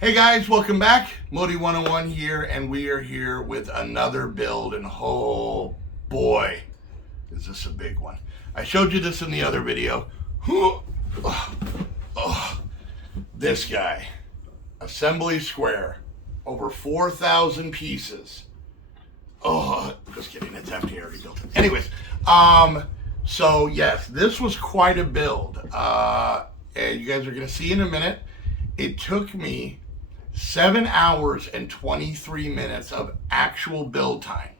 Hey guys, welcome back. Modi 101 here, and we are here with another build, and oh boy, is this a big one. I showed you this in the other video. This guy, assembly square, over 4,000 pieces. Oh, just kidding, it's empty, I already built it. Anyways, so yes, this was quite a build. And you guys are gonna see in a minute. It took me 7 hours and 23 minutes of actual build time.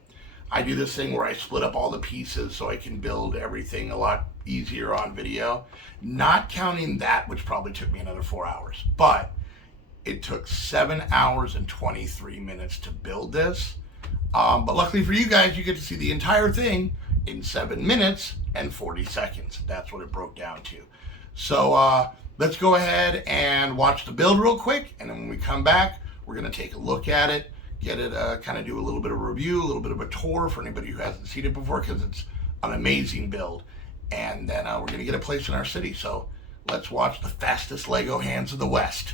I do this thing where I split up all the pieces so I can build everything a lot easier on video. Not counting that, which probably took me another 4 hours. But it took 7 hours and 23 minutes to build this. But luckily for you guys, you get to see the entire thing in 7 minutes and 40 seconds. That's what it broke down to. So let's go ahead and watch the build real quick, and then when we come back, we're going to take a look at it, get it, kind of do a little bit of a review, a little bit of a tour for anybody who hasn't seen it before, because it's an amazing build. And then we're going to get a place in our city. So let's watch the fastest Lego hands of the West.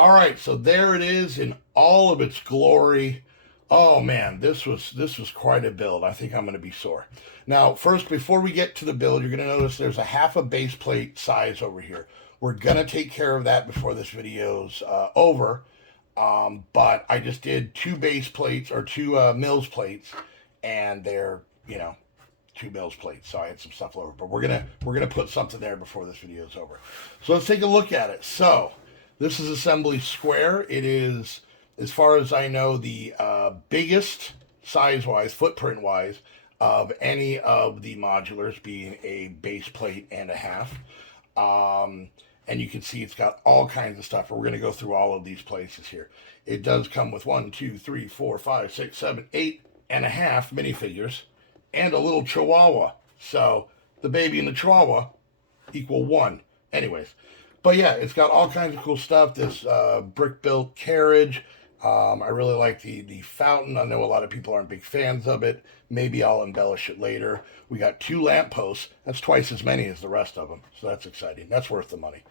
All right, so there it is in all of its glory. Oh man, this was quite a build. I think I'm going to be sore. Now, first, before we get to the build, you're going to notice there's a half a base plate size over here. We're going to take care of that before this video's over. But I just did two base plates or two mills plates, and they're, you know, two mills plates. So I had some stuff over, but we're gonna put something there before this video is over. So let's take a look at it. So this is assembly square. It is, as far as I know, the biggest size-wise, footprint-wise, of any of the modulars, being a base plate and a half. And you can see it's got all kinds of stuff. We're going to go through all of these places here. It does come with 1, 2, 3, 4, 5, 6, 7, 8 and a half minifigures and a little chihuahua. So the baby and the chihuahua equal 1. Anyways, but yeah, it's got all kinds of cool stuff. This brick-built carriage. I really like the fountain. I know a lot of people aren't big fans of it. Maybe I'll embellish it later. We got 2 lampposts. That's twice as many as the rest of them. So that's exciting. That's worth the money.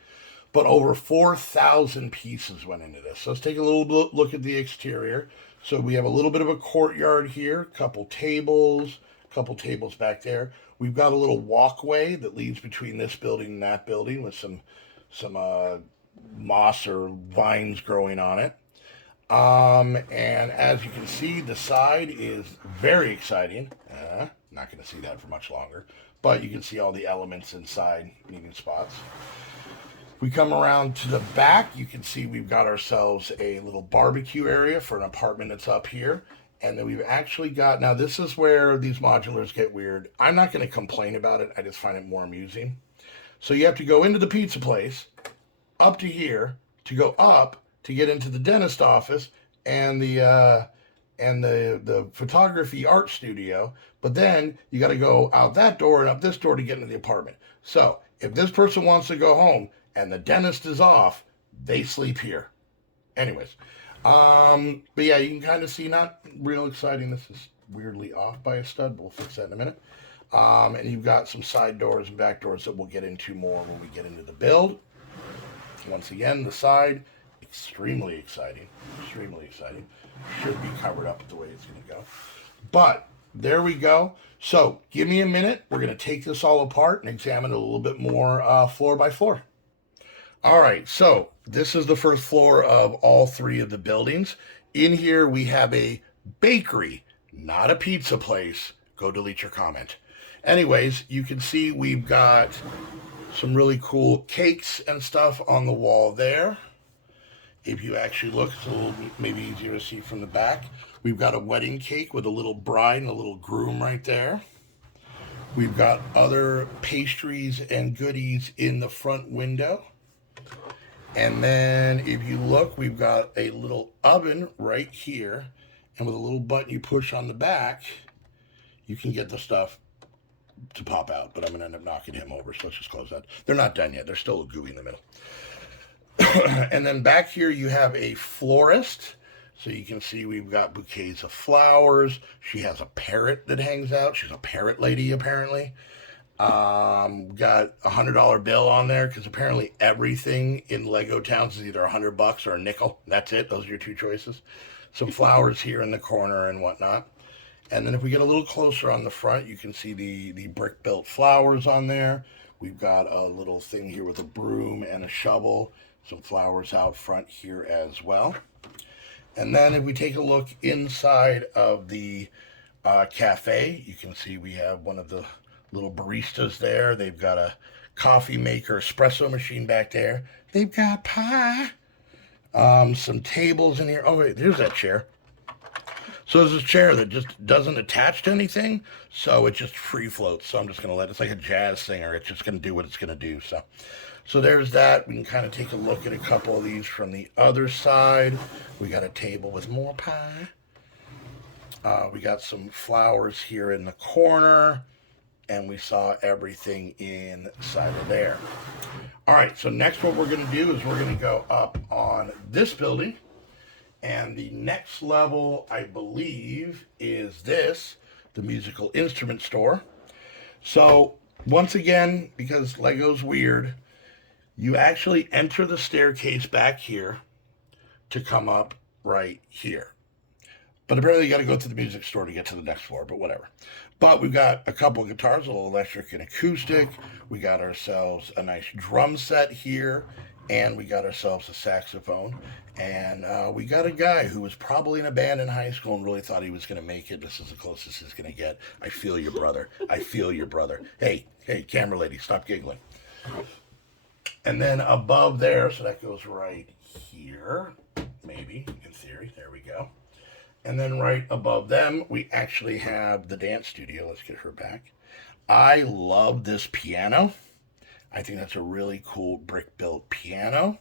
But over 4,000 pieces went into this. So let's take a little look at the exterior. So we have a little bit of a courtyard here, a couple tables back there. We've got a little walkway that leads between this building and that building with some moss or vines growing on it. And as you can see, the side is very exciting. Not going to see that for much longer, but you can see all the elements inside meeting spots. We come around to the back, you can see we've got ourselves a little barbecue area for an apartment that's up here. And then we've actually got, now this is where these modulars get weird. I'm not going to complain about it. I just find it more amusing. So you have to go into the pizza place, up to here, to go up, to get into the dentist office and the photography art studio. But then you got to go out that door and up this door to get into the apartment. So if this person wants to go home and the dentist is off, they sleep here. Anyways, but yeah, you can kind of see, not real exciting. This is weirdly off by a stud, but we'll fix that in a minute. And you've got some side doors and back doors that we'll get into more when we get into the build. Once again, the side, extremely exciting. Should be covered up the way it's going to go. But there we go. So give me a minute. We're going to take this all apart and examine it a little bit more floor by floor. All right, so this is the first floor of all 3 of the buildings. In here we have a bakery, not a pizza place. Go delete your comment. Anyways, you can see we've got some really cool cakes and stuff on the wall there. If you actually look, it's a little maybe easier to see from the back. We've got a wedding cake with a little bride and a little groom right there. We've got other pastries and goodies in the front window. And then if you look, we've got a little oven right here. And with a little button you push on the back, you can get the stuff to pop out. But I'm going to end up knocking him over, so let's just close that. They're not done yet. They're still gooey in the middle. And then back here you have a florist. So you can see we've got bouquets of flowers. She has a parrot that hangs out. She's a parrot lady, apparently. Got a $100 bill on there because apparently everything in Lego Towns is either $100 or a nickel. That's it. Those are your 2 choices. Some flowers here in the corner and whatnot. And then if we get a little closer on the front, you can see the brick-built flowers on there. We've got a little thing here with a broom and a shovel. Some flowers out front here as well. And then if we take a look inside of the cafe, you can see we have one of the little baristas there. They've got a coffee maker, espresso machine back there. They've got pie. Some tables in here. Oh, wait, there's that chair. So there's this chair that just doesn't attach to anything, so it just free floats. So I'm just going to let it, it's like a jazz singer. It's just going to do what it's going to do. So there's that. We can kind of take a look at a couple of these from the other side. We got a table with more pie. We got some flowers here in the corner, and we saw everything inside of there. All right, so next what we're going to do is we're going to go up on this building. And the next level, I believe, is this, the musical instrument store. So once again, because Lego's weird, you actually enter the staircase back here, to come up right here. But apparently you got to go to the music store to get to the next floor, but whatever. But we've got a couple of guitars, a little electric and acoustic. We got ourselves a nice drum set here, and we got ourselves a saxophone. And we got a guy who was probably in a band in high school and really thought he was going to make it. This is the closest he's going to get. I feel your brother. I feel your brother. Hey, camera lady, stop giggling. And then above there, so that goes right here, maybe, in theory. There we go. And then right above them, we actually have the dance studio. Let's get her back. I love this piano. I think that's a really cool brick-built piano.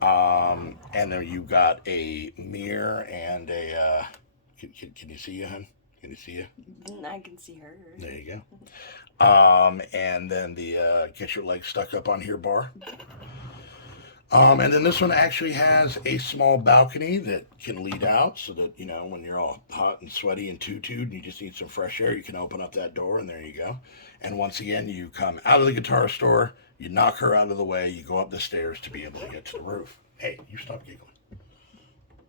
And then you've got a mirror and a... Can you see you, hon? Can you see you? I can see her. There you go. And then the get your legs stuck up on here bar. And then this one actually has a small balcony that can lead out so that, you know, when you're all hot and sweaty and tutued and you just need some fresh air, you can open up that door and there you go. And once again, you come out of the guitar store, you knock her out of the way, you go up the stairs to be able to get to the roof. Hey, you stop giggling.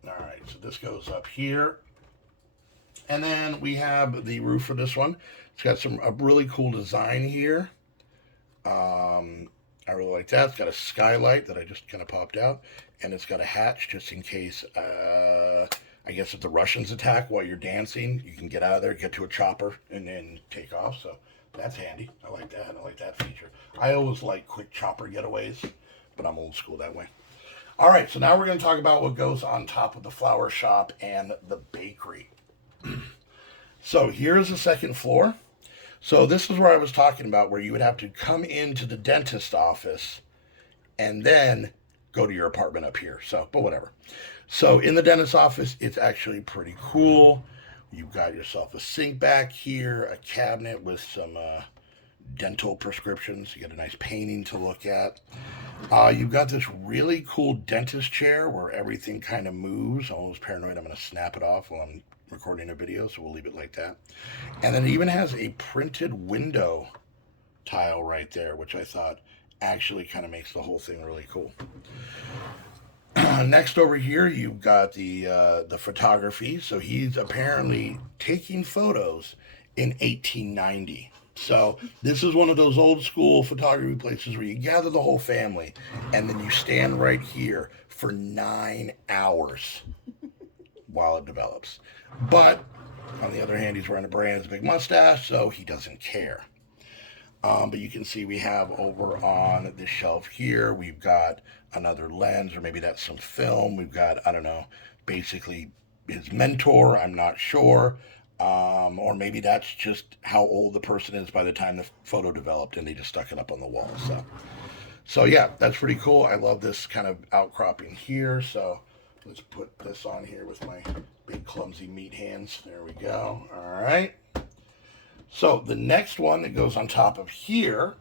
All right, so this goes up here. And then we have the roof for this one. It's got a really cool design here. I really like that. It's got a skylight that I just kind of popped out. And it's got a hatch just in case, I guess if the Russians attack while you're dancing, you can get out of there, get to a chopper, and then take off. So that's handy. I like that. I like that feature. I always like quick chopper getaways, but I'm old school that way. All right, so now we're going to talk about what goes on top of the flower shop and the bakery. So here's the second floor. So this is where I was talking about where you would have to come into the dentist office and then go to your apartment up here. So, but whatever. So in the dentist office, it's actually pretty cool. You've got yourself a sink back here, a cabinet with some dental prescriptions. You got a nice painting to look at. You've got this really cool dentist chair where everything kind of moves. I'm almost paranoid I'm going to snap it off while I'm recording a video, so we'll leave it like that. And then it even has a printed window tile right there, which I thought actually kind of makes the whole thing really cool. Next over here, you've got the photography. So he's apparently taking photos in 1890. So this is one of those old school photography places where you gather the whole family and then you stand right here for 9 hours while it develops. But on the other hand, he's wearing a brand's big mustache, so he doesn't care. But you can see we have over on the shelf here, we've got another lens, or maybe that's some film. We've got, I don't know, basically his mentor, I'm not sure. Or maybe that's just how old the person is by the time the photo developed and they just stuck it up on the wall. So yeah, that's pretty cool. I love this kind of outcropping here. So let's put this on here with my big clumsy meat hands. There we go. All right. So the next one that goes on top of here.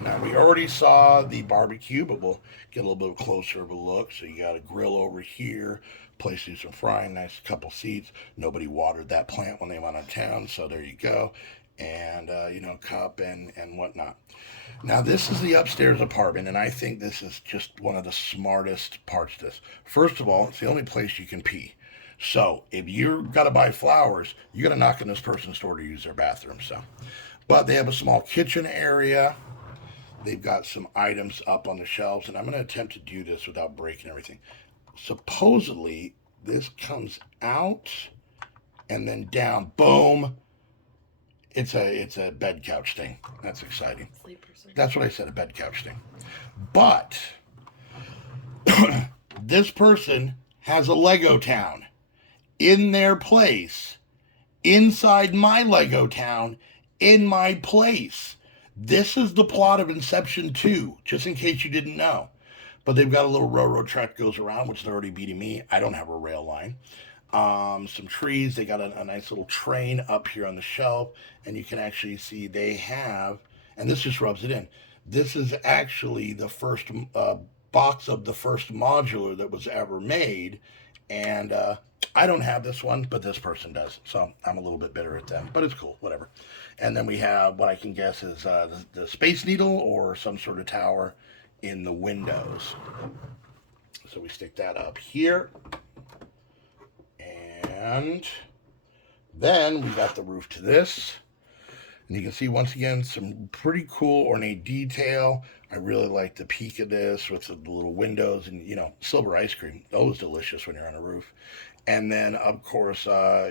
Now we already saw the barbecue, but we'll get a little bit closer of a look. So you got a grill over here, place to do some frying, nice couple seats. Nobody watered that plant when they went out of town, so there you go. And you know, cup and whatnot. Now this is the upstairs apartment, and I think this is just one of the smartest parts of this. First of all, it's the only place you can pee. So if you've got to buy flowers, you got to knock on this person's door to use their bathroom. So, but they have a small kitchen area. They've got some items up on the shelves, and I'm going to attempt to do this without breaking everything. Supposedly, this comes out and then down. Boom. It's a bed couch thing. That's exciting. That's what I said, a bed couch thing. But this person has a Lego town in their place, inside my Lego town, in my place. This is the plot of Inception 2, just in case you didn't know. But they've got a little railroad track that goes around, which they're already beating me. I don't have a rail line. Some trees. They got a nice little train up here on the shelf. And you can actually see they have, and this just rubs it in. This is actually the first box of the first modular that was ever made. And I don't have this one, but this person does. So I'm a little bit bitter at them, but it's cool, whatever. And then we have what I can guess is the Space Needle or some sort of tower in the windows. So we stick that up here. And then we got the roof to this. And you can see, once again, some pretty cool ornate detail. I really like the peak of this with the little windows and, you know, silver ice cream. Always delicious when you're on a roof. And then, of course,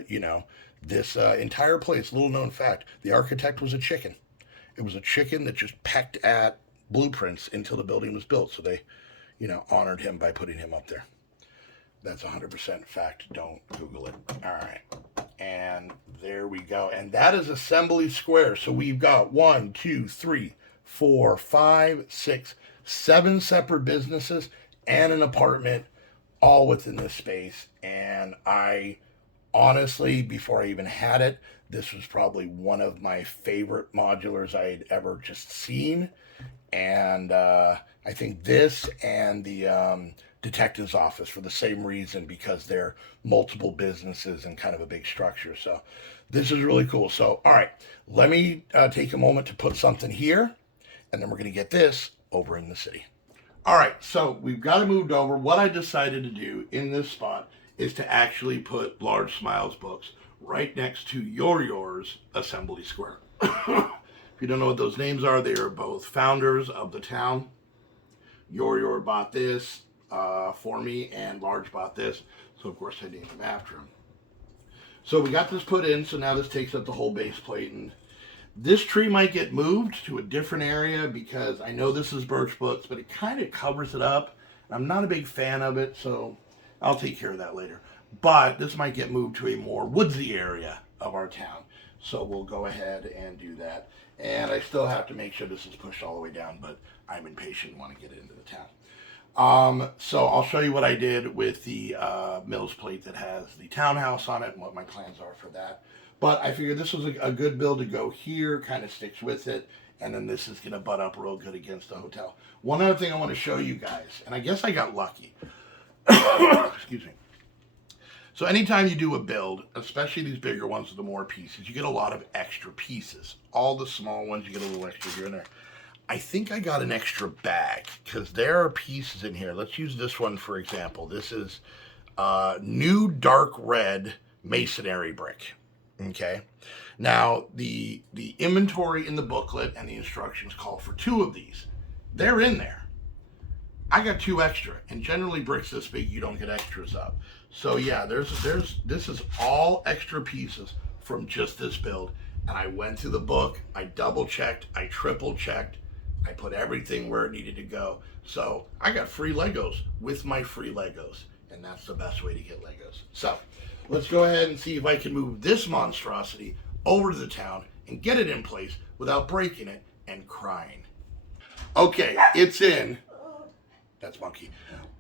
you know, this entire place, little known fact, the architect was a chicken. It was a chicken that just pecked at blueprints until the building was built. So they, you know, honored him by putting him up there. That's 100% fact. Don't Google it. All right. And there we go. And that is Assembly Square. So we've got 1, 2, 3, 4, 5, 6, 7 separate businesses and an apartment all within this space. And I honestly, before I even had it, this was probably one of my favorite modulars I had ever just seen. And I think this and the detective's office for the same reason, because they're multiple businesses and kind of a big structure. So this is really cool. So, all right, let me take a moment to put something here, and then we're going to get this over in the city. All right, so we've got it moved over. What I decided to do in this spot is to actually put Large Smiles books right next to yours Assembly Square. If you don't know what those names are, they are both founders of the town. Your bought this for me, and Large bought this. So, of course, I named him after him. So we got this put in, so now this takes up the whole base plate. And this tree might get moved to a different area, because I know this is birch books, but it kind of covers it up. I'm not a big fan of it, so I'll take care of that later. But this might get moved to a more woodsy area of our town. So we'll go ahead and do that. And I still have to make sure this is pushed all the way down, but I'm impatient and want to get it into the town. So I'll show you what I did with the Mills plate that has the townhouse on it and what my plans are for that. But I figured this was a good build to go here, kind of sticks with it, and then this is going to butt up real good against the hotel. One other thing I want to show you guys, and I guess I got lucky. Excuse me. So anytime you do a build, especially these bigger ones with the more pieces, you get a lot of extra pieces. All the small ones, you get a little extra here and there. I think I got an extra bag, because there are pieces in here. Let's use this one, for example. This is new dark red masonry brick. Okay. Now, the inventory in the booklet and the instructions call for 2 of these. They're in there. I got 2 extra, and generally bricks this big, you don't get extras up. So yeah, this is all extra pieces from just this build. And I went through the book, I double checked, I triple checked, I put everything where it needed to go. So I got free Legos with my free Legos, and that's the best way to get Legos. So let's go ahead and see if I can move this monstrosity over to the town and get it in place without breaking it and crying. Okay, it's in. That's Monkey.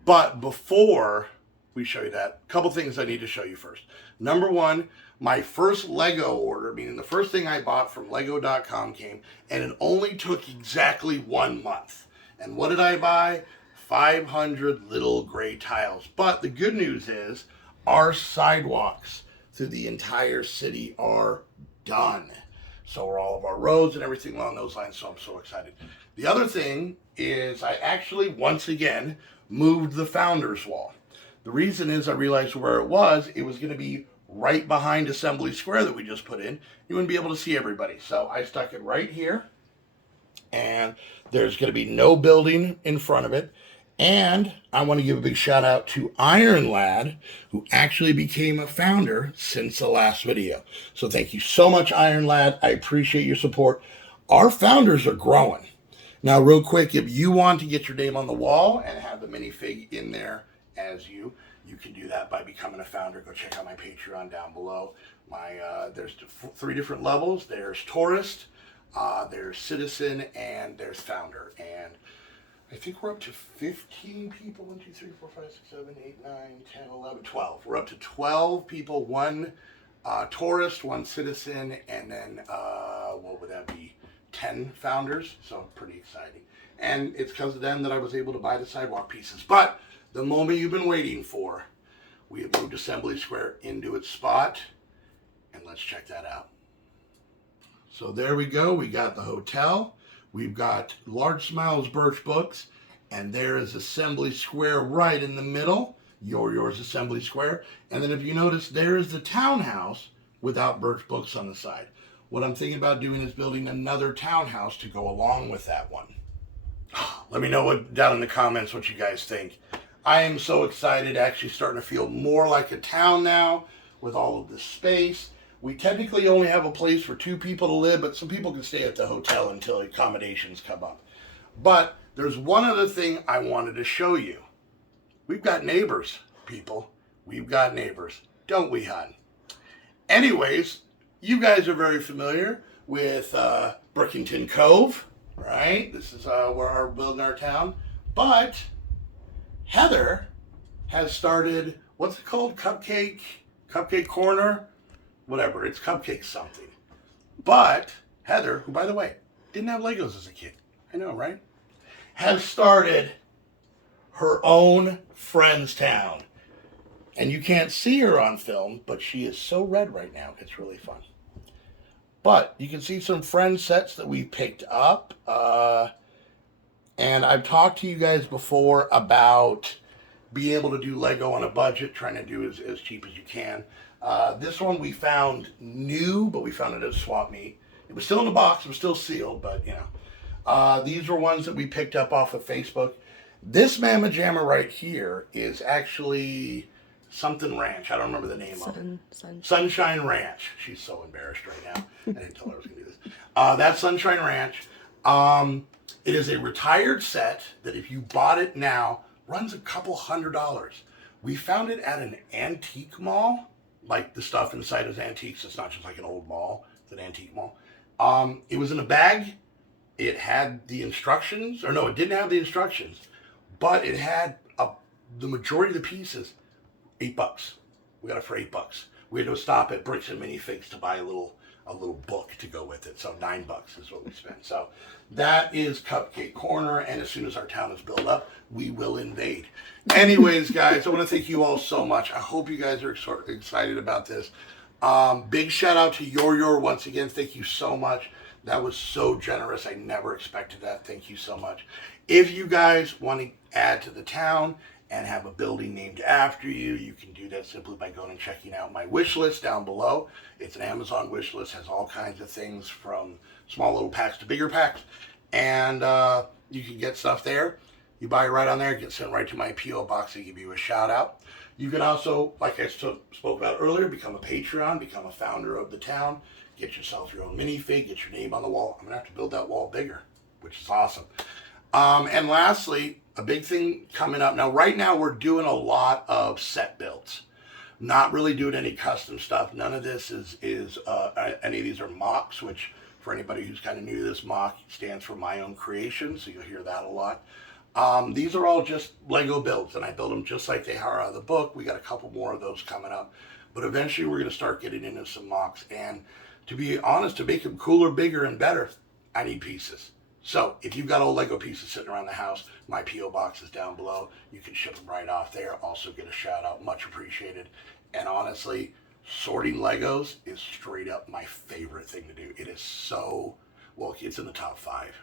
But before we show you that, a couple things I need to show you first. Number one, my first Lego order, meaning the first thing I bought from Lego.com came, and it only took exactly 1 month. And what did I buy? 500 little gray tiles. But the good news is our sidewalks through the entire city are done. So are all of our roads and everything along those lines, so I'm so excited. The other thing is I actually, once again, moved the Founders Wall. The reason is I realized where it was going to be right behind Assembly Square that we just put in. You wouldn't be able to see everybody. So I stuck it right here, and there's going to be no building in front of it. And I want to give a big shout out to Iron Lad, who actually became a founder since the last video. So thank you so much, Iron Lad. I appreciate your support. Our founders are growing. Now, real quick, if you want to get your name on the wall and have the minifig in there as you can do that by becoming a founder. Go check out my Patreon down below. There's 3 different levels. There's Tourist, there's Citizen, and there's Founder. And I think we're up to 15 people. 1, 2, 3, 4, 5, 6, 7, 8, 9, 10, 11, 12. We're up to 12 people. 1 Tourist, 1 Citizen, and then what would that be? 10 founders. So pretty exciting. And it's because of them that I was able to buy the sidewalk pieces. But the moment you've been waiting for, we have moved Assembly Square into its spot, and let's check that out. So there we go. We got the hotel. We've got Large Smiles birch books, And there is Assembly Square right in the middle. Yours Assembly Square. And then if you notice, there is the townhouse without birch books on the side. What I'm thinking about doing is building another townhouse to go along with that one. Let me know down in the comments what you guys think. I am so excited, actually starting to feel more like a town now with all of this space. We technically only have a place for 2 people to live, but some people can stay at the hotel until accommodations come up. But there's one other thing I wanted to show you. We've got neighbors, people. We've got neighbors, don't we, hon? Anyways, you guys are very familiar with Brookington Cove, right? This is where we're building our town. But Heather has started, what's it called? Cupcake Corner? Whatever, it's cupcake something. But Heather, who by the way, didn't have Legos as a kid, I know, right? Has started her own friend's town. And you can't see her on film, but she is so red right now, it's really fun. But you can see some friend sets that we picked up. And I've talked to you guys before about being able to do Lego on a budget, trying to do as cheap as you can. This one we found new, but we found it at a swap meet. It was still in the box, it was still sealed, but you know. These were ones that we picked up off of Facebook. This Mamma Jamma right here is actually something ranch. I don't remember the name of it. Sunshine Ranch. She's so embarrassed right now. I didn't tell her I was going to do this. That's Sunshine Ranch. It is a retired set that if you bought it now, runs a couple $100. We found it at an antique mall. Like the stuff inside is antiques. It's not just like an old mall. It's an antique mall. It was in a bag. It had the instructions. Or no, it didn't have the instructions. But it had the majority of the pieces. $8. We got it for $8. We had to stop at Bricks and Minifigs to buy a little book to go with it. So $9 is what we spent. So that is Cupcake Corner, and as soon as our town is built up, we will invade. Anyways, guys, I want to thank you all so much. I hope you guys are sort of excited about this. Big shout out to Your once again. Thank you so much. That was so generous. I never expected that. Thank you so much. If you guys want to add to the town and have a building named after you, you can do that simply by going and checking out my wish list down below. It's an Amazon wish list, has all kinds of things from small little packs to bigger packs, and you can get stuff there. You buy it right on there, it gets sent right to my P.O. box. They give you a shout out. You can also, like I spoke about earlier, become a Patreon, become a founder of the town, get yourself your own minifig, get your name on the wall. I'm gonna have to build that wall bigger, which is awesome. And lastly, a big thing coming up. Now, right now, we're doing a lot of set builds. Not really doing any custom stuff. None of this is any of these are mocks, which for anybody who's kind of new to this, mock stands for my own creation, so you'll hear that a lot. These are all just Lego builds, and I build them just like they are out of the book. We got a couple more of those coming up. But eventually, we're going to start getting into some mocks. And to be honest, to make them cooler, bigger, and better, I need pieces. So if you've got old Lego pieces sitting around the house, my P.O. box is down below. You can ship them right off there. Also get a shout out, much appreciated. And honestly, sorting Legos is straight up my favorite thing to do. It is so, well, it's in the top 5.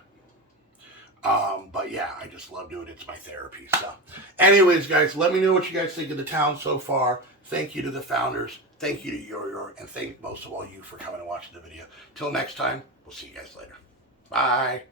But yeah, I just love doing it. It's my therapy. So anyways, guys, let me know what you guys think of the town so far. Thank you to the founders. Thank you to Your, and thank most of all you for coming and watching the video. Till next time, we'll see you guys later. Bye.